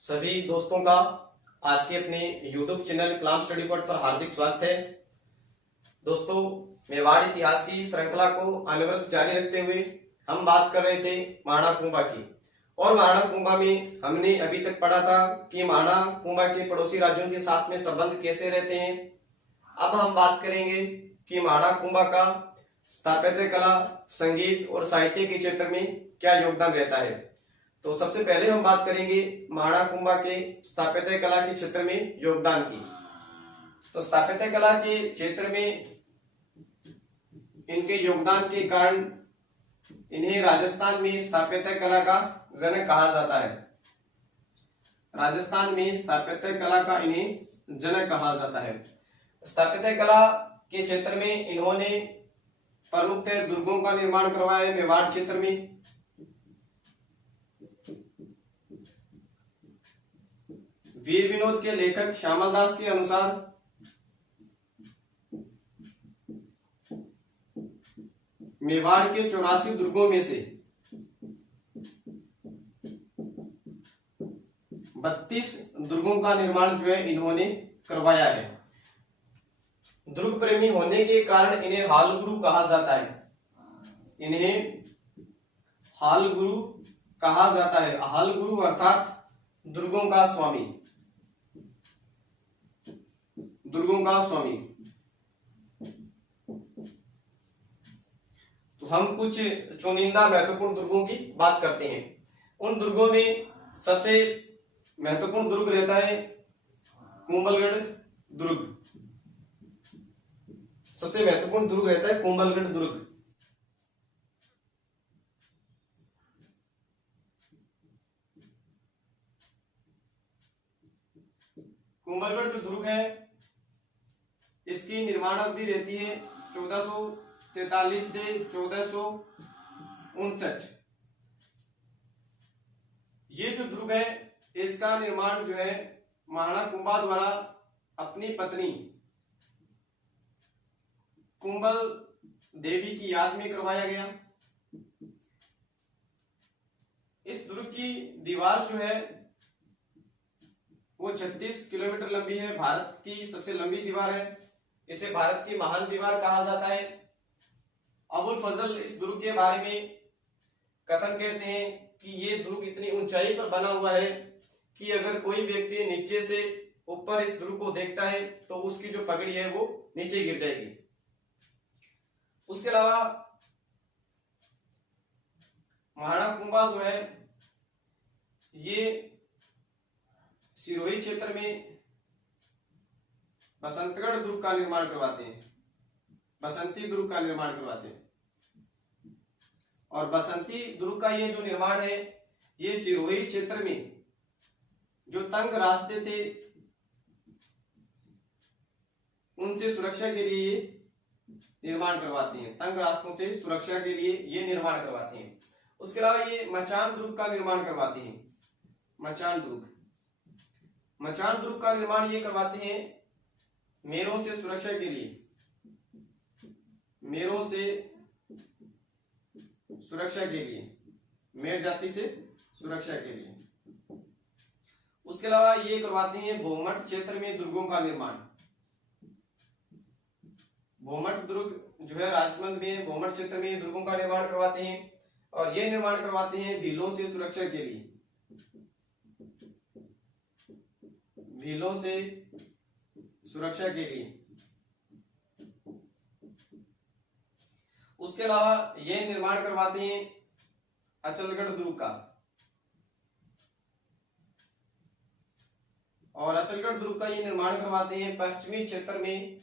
सभी दोस्तों का आपके अपने YouTube चैनल कलाम स्टडी पॉइंट पर हार्दिक स्वागत है। दोस्तों, मेवाड़ इतिहास की श्रृंखला को अनवरत जारी रखते हुए हम बात कर रहे थे महाराणा कुंभा की। और महाराणा कुंभा में हमने अभी तक पढ़ा था कि महाराणा कुंभा के पड़ोसी राज्यों के साथ में संबंध कैसे रहते हैं। अब हम बात करेंगे कि महाराणा कुंभा का स्थापत्य कला, संगीत और साहित्य के क्षेत्र में क्या योगदान रहता है। तो सबसे पहले हम बात करेंगे महाराणा कुंभा के स्थापत्य कला के क्षेत्र में योगदान की। तो स्थापत्य कला के क्षेत्र में इनके योगदान के कारण इन्हें राजस्थान में स्थापत्य कला का जनक कहा जाता है। राजस्थान में स्थापत्य कला का इन्हें जनक कहा जाता है। स्थापत्य कला के क्षेत्र में इन्होंने प्रमुखतः दुर्गों का निर्माण करवाया है। मेवाड़ क्षेत्र में वीर विनोद के लेखक श्यामल दास के अनुसार मेवाड़ के 84 दुर्गों में से 32 दुर्गों का निर्माण जो है इन्होंने करवाया है। दुर्ग प्रेमी होने के कारण इन्हें हाल गुरु कहा जाता है। इन्हें हाल गुरु कहा जाता है। हाल गुरु अर्थात दुर्गों का स्वामी, दुर्गों का स्वामी। तो हम कुछ चुनिंदा महत्वपूर्ण दुर्गों की बात करते हैं। उन दुर्गों में सबसे महत्वपूर्ण दुर्ग रहता है कुंभलगढ़ दुर्ग। सबसे महत्वपूर्ण दुर्ग रहता है कुंभलगढ़ दुर्ग। कुंभलगढ़ जो दुर्ग है इसकी निर्माण अवधि रहती है 1443 से 1459। ये जो दुर्ग है इसका निर्माण जो है महाराणा कुंभा द्वारा अपनी पत्नी कुंभल देवी की याद में करवाया गया। इस दुर्ग की दीवार जो है वो 36 किलोमीटर लंबी है। भारत की सबसे लंबी दीवार है। इसे भारत की महान दीवार कहा जाता है। अबुल फजल इस दुर्ग के बारे में कथन कहते हैं कि ये दुर्ग इतनी ऊंचाई पर बना हुआ है कि अगर कोई व्यक्ति नीचे से ऊपर इस दुर्ग को देखता है तो उसकी जो पगड़ी है वो नीचे गिर जाएगी। उसके अलावा महाराणा कुंभा जो है ये सिरोही क्षेत्र में बसंतगढ़ दुर्ग का निर्माण करवाते हैं। बसंती दुर्ग का निर्माण करवाते हैं। और बसंती दुर्ग का ये जो निर्माण है ये सिरोही क्षेत्र में जो तंग रास्ते थे उनसे सुरक्षा के लिए निर्माण करवाते हैं। तंग रास्तों से सुरक्षा के लिए ये निर्माण करवाते हैं। उसके अलावा ये मचान दुर्ग का निर्माण करवाते हैं। मचान दुर्ग, मचान दुर्ग का निर्माण ये करवाते हैं मेरों से सुरक्षा के लिए, मेरों से सुरक्षा के लिए, मेर जाति से सुरक्षा के लिए। उसके अलावा ये करवाते हैं भोमट क्षेत्र में दुर्गों का निर्माण। भोमट दुर्ग जो है राजसमंद में भोमट क्षेत्र में दुर्गों का निर्माण करवाते हैं। और ये निर्माण करवाते हैं भीलों से सुरक्षा के लिए, भीलों से सुरक्षा के लिए। उसके अलावा ये निर्माण करवाते हैं अचलगढ़ दुर्ग का। और अचलगढ़ दुर्ग का ये निर्माण करवाते हैं पश्चिमी क्षेत्र में,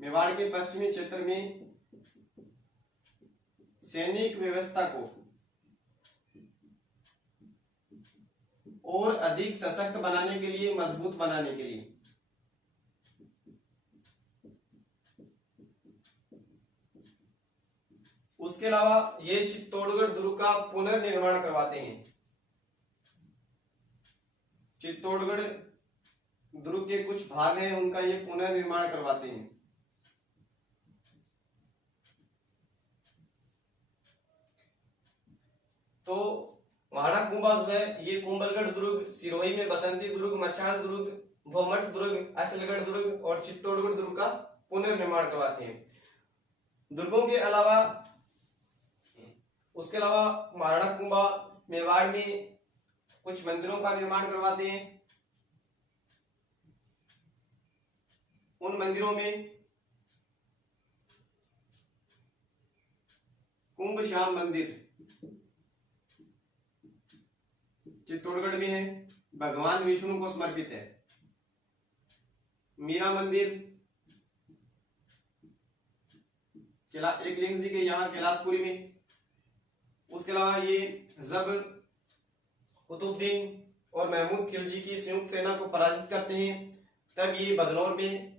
मेवाड़ के पश्चिमी क्षेत्र में सैनिक व्यवस्था को और अधिक सशक्त बनाने के लिए, मजबूत बनाने के लिए। उसके अलावा ये चित्तौड़गढ़ दुर्ग का पुनर्निर्माण करवाते हैं। चित्तौड़गढ़ दुर्ग के कुछ भाग हैं उनका ये पुनर्निर्माण करवाते हैं। तो महाड़ा कुंभा जो है ये कुंभलगढ़ दुर्ग, सिरोही में बसंती दुर्ग, मचान दुर्ग, भोमट दुर्ग, अचलगढ़ दुर्ग और चित्तौड़गढ़ दुर्ग का पुनर्निर्माण करवाते हैं। दुर्गों के अलावा उसके अलावा महाराणा कुंभा मेवाड़ में कुछ मंदिरों का निर्माण करवाते हैं। उन मंदिरों में कुंभ श्याम मंदिर चित्तौड़गढ़ में है, भगवान विष्णु को समर्पित है। मीरा मंदिर एक लिंग जी के यहाँ कैलाशपुरी में। उसके अलावा ये जब कुतुबुद्दीन और महमूद खिलजी की संयुक्त सेना को पराजित करते हैं तब ये बदनौर में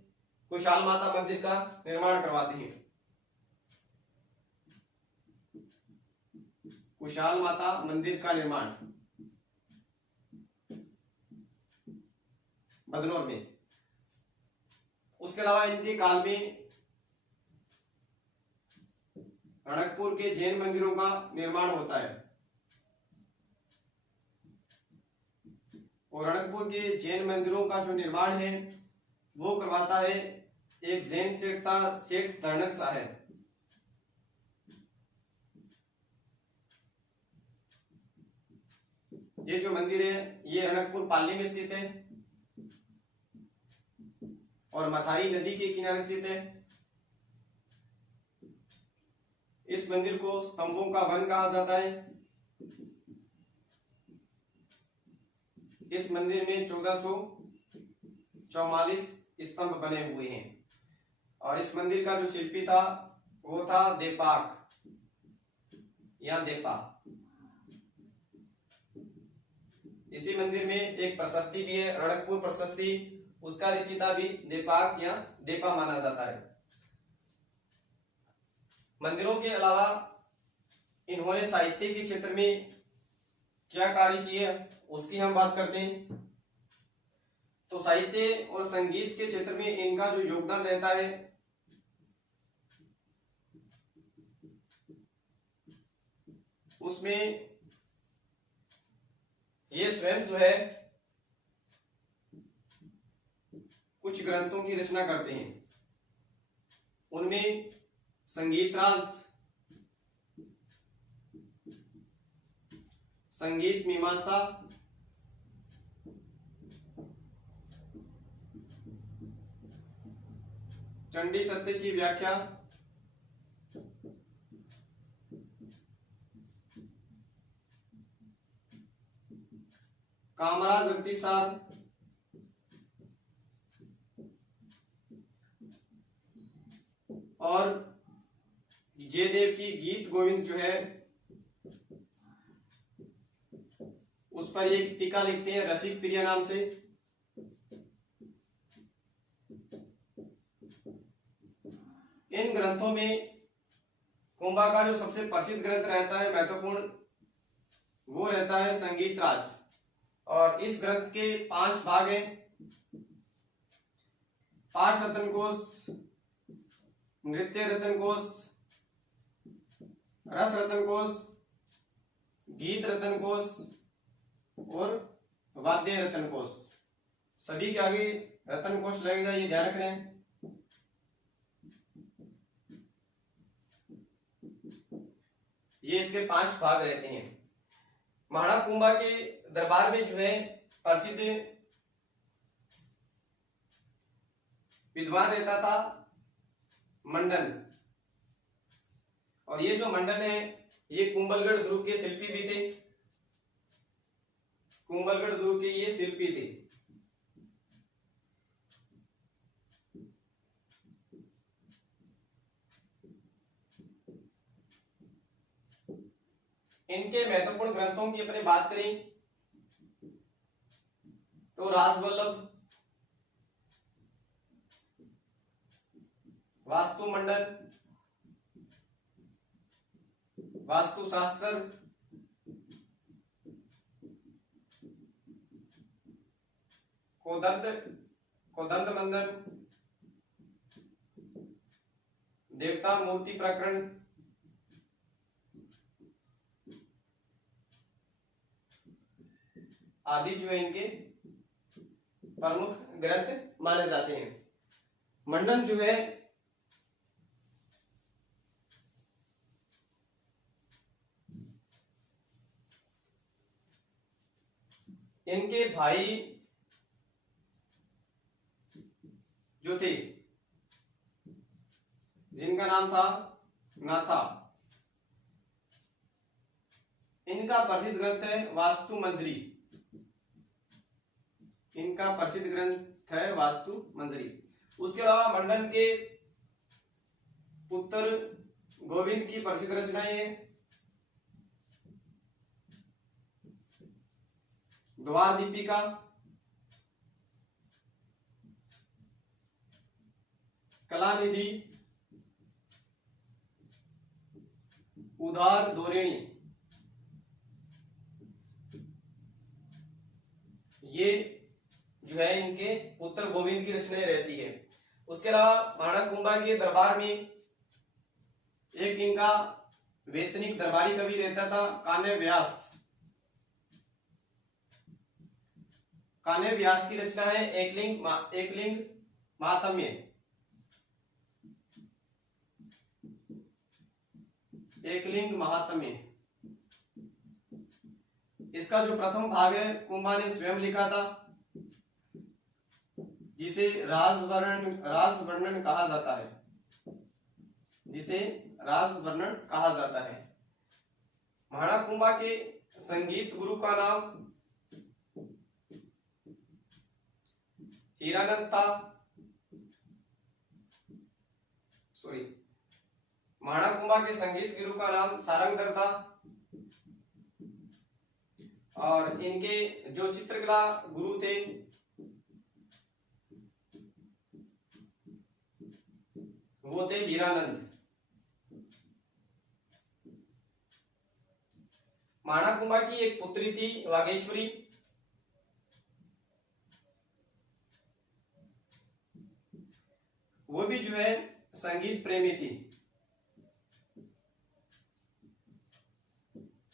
कुशाल माता मंदिर का निर्माण करवाते हैं। कुशाल माता मंदिर का निर्माण बदनौर में। उसके अलावा इनके काल में रणकपुर के जैन मंदिरों का निर्माण होता है और रणकपुर के जैन मंदिरों का जो निर्माण है वो करवाता है एक जैन सेठ था, सेठ धर्णक शाह है। ये जो मंदिर है ये रणकपुर पाली में स्थित है और मथाई नदी के किनारे स्थित है। इस मंदिर को स्तंभों का वन कहा जाता है। इस मंदिर में 1444 स्तंभ बने हुए हैं और इस मंदिर का जो शिल्पी था वो था देपाक या देपा। इसी मंदिर में एक प्रशस्ति भी है, रणकपुर प्रशस्ति, उसका रचयिता भी देपाक या देपा माना जाता है। मंदिरों के अलावा इन्होंने साहित्य के क्षेत्र में क्या कार्य किए उसकी हम बात करते हैं। तो साहित्य और संगीत के क्षेत्र में इनका जो योगदान रहता है उसमें ये स्वयं जो है कुछ ग्रंथों की रचना करते हैं। उनमें संगीत राज, संगीत मीमांसा, चंडी सत्य की व्याख्या, कामराज अग्निसार, और जयदेव की गीत गोविंद जो है उस पर एक टीका लिखते हैं रसिक प्रिया नाम से। इन ग्रंथों में कुंभा का जो सबसे प्रसिद्ध ग्रंथ रहता है, महत्वपूर्ण, वो रहता है संगीत राज और इस ग्रंथ के 5 भाग हैं। पाठ रतन कोश, नृत्य रतन कोश, रस रतन कोश, गीत रतन कोश और वाद्य रतन कोश। सभी के आगे रतन कोश लगेगा, ये ध्यान रख रहे हैं। ये इसके 5 भाग रहते हैं। महाराणा कुंभा के दरबार में जो है प्रसिद्ध विद्वान रहता था मंडन, और ये जो मंडन है ये कुंभलगढ़ दुर्ग के शिल्पी भी थे। कुंभलगढ़ दुर्ग के ये शिल्पी थे। इनके महत्वपूर्ण ग्रंथों की अपने बात करें तो रासवल्लभ, वास्तु मंडल, वास्तु शास्त्र, कोदंड मंडल, देवता मूर्ति प्रकरण, आदि जो है इनके प्रमुख ग्रंथ माने जाते हैं। मंडन जो है इनके भाई जो थे जिनका नाम था नाथा, इनका प्रसिद्ध ग्रंथ है वास्तु मंजरी। इनका प्रसिद्ध ग्रंथ है वास्तु मंजरी। उसके अलावा मंडन के पुत्र गोविंद की प्रसिद्ध रचनाएं हैं द्वार दीपिका, कलानिधि, उदार धोरिणी। ये जो है इनके पुत्र गोविंद की रचनाएं रहती है। उसके अलावा महाराणा कुंभा के दरबार में एक इनका वेतनिक दरबारी कवि रहता था कान्य व्यास। कान्य व्यास की रचना है एकलिंग महात्म्य। एकलिंग महात्म्य, इसका जो प्रथम भाग है कुंभा ने स्वयं लिखा था, जिसे राजवर्णन कहा जाता है, जिसे राजवर्णन कहा जाता है। महाराणा कुंभा के संगीत गुरु का नाम हीरानंद था। महाराणा कुंभा के संगीत गुरु का नाम सारंगधर था और इनके जो चित्रकला गुरु थे वो थे हीरानंद। महाराणा कुंभा की एक पुत्री थी वागेश्वरी। वो भी जो है संगीत प्रेमी थी।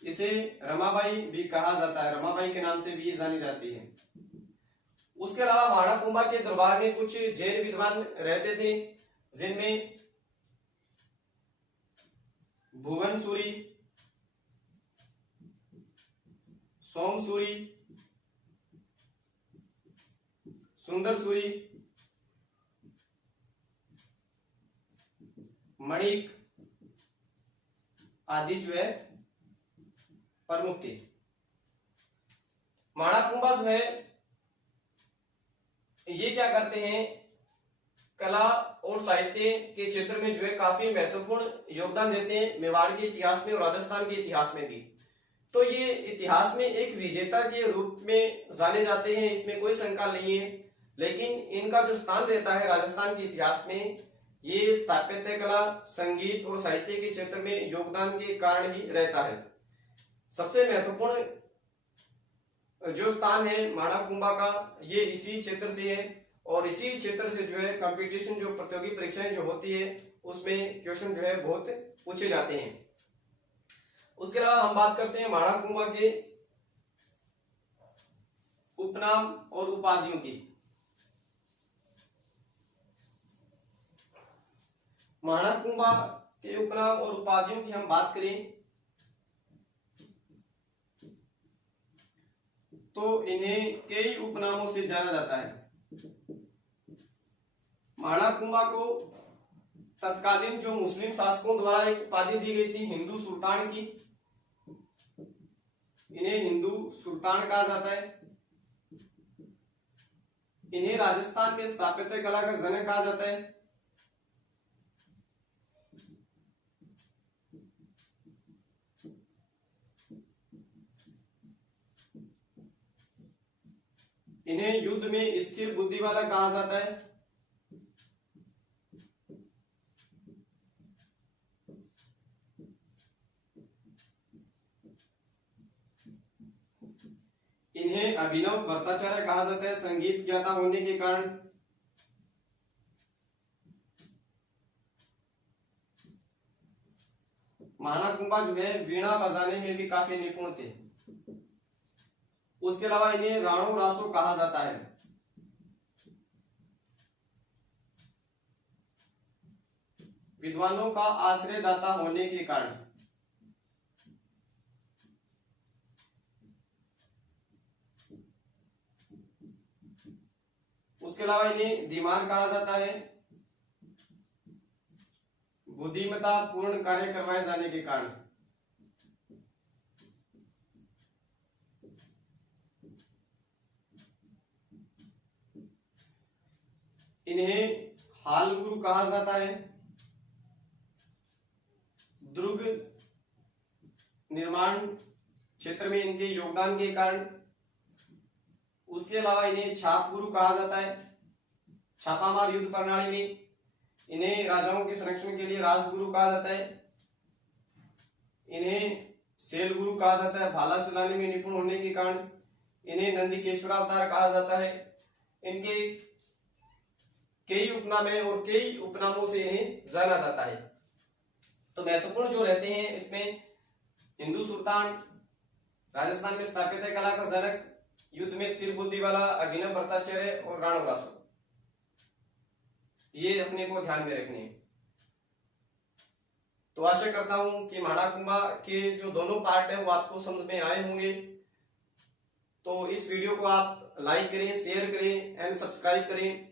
इसे रमाबाई भी कहा जाता है, रमाबाई के नाम से भी ये जानी जाती है। उसके अलावा महाराणा कुंभा के दरबार में कुछ जैन विद्वान रहते थे, जिनमें भुवन सूरी, सोम सूरी, सुंदर सूरी, मणिक आदि जो है प्रमुख थे। महाराणा कुंभा जो है ये क्या करते हैं, कला और साहित्य के क्षेत्र में जो है काफी महत्वपूर्ण योगदान देते हैं, मेवाड़ के इतिहास में और राजस्थान के इतिहास में भी। तो ये इतिहास में एक विजेता के रूप में जाने जाते हैं, इसमें कोई शंका नहीं है। लेकिन इनका जो स्थान रहता है राजस्थान के इतिहास में, ये स्थापत्य कला, संगीत और साहित्य के क्षेत्र में योगदान के कारण ही रहता है। सबसे महत्वपूर्ण जो स्थान है महाराणा कुंभा का, ये इसी क्षेत्र से है और इसी क्षेत्र से जो है कंपटीशन, जो प्रतियोगी परीक्षाएं जो होती है उसमें क्वेश्चन जो है बहुत पूछे जाते हैं। उसके अलावा हम बात करते हैं महाराणा कुंभा के उपनाम और उपाधियों की। महाराणा कुंभा के उपनाम और उपाधियों की हम बात करें तो इन्हें कई उपनामों से जाना जाता है। महाराणा कुंभा को तत्कालीन जो मुस्लिम शासकों द्वारा एक उपाधि दी गई थी हिंदू सुल्तान की, इन्हें हिंदू सुल्तान कहा जाता है। इन्हें राजस्थान में स्थापत्य कला का जनक कहा जाता है। इन्हें युद्ध में स्थिर बुद्धि वाला कहा जाता है। इन्हें अभिनव भट्टाचार्य कहा जाता है, संगीत ज्ञाता होने के कारण। महाराणा कुंभा जो है वीणा बजाने में भी काफी निपुण थे। उसके अलावा इन्हें राणो रासो कहा जाता है। विद्वानों का आश्रयदाता होने के कारण। उसके अलावा इन्हें धीमान कहा जाता है, बुद्धिमत्ता पूर्ण कार्य करवाए जाने के कारण। इन्हें हाल गुरु कहा जाता है, दुर्ग निर्माण क्षेत्र में इनके योगदान के कारण। उसके अलावा इन्हें छाप गुरु कहा जाता है, छापामार युद्ध प्रणाली में इन्हें राजाओं के संरक्षण के लिए राजगुरु कहा जाता है। इन्हें सेल गुरु कहा जाता है, भाला चलाने में निपुण होने के कारण। इन्हें नंदीकेश्वर अवतार कहा जाता है। इनके कई उपनाम है और कई उपनामों से इन्हें जाना जाता है। तो महत्वपूर्ण जो रहते हैं इसमें हिंदू सुल्तान, राजस्थान में स्थापित है कला का जनक, युद्ध में स्थिर बुद्धि वाला, अभिनव भट्टाचार्य और राणो रासो, ये अपने को ध्यान में रखने। तो आशा करता हूं कि महाकुंभा के जो दोनों पार्ट है वो आपको समझ में आए होंगे। तो इस वीडियो को आप लाइक करें, शेयर करें एंड सब्सक्राइब करें।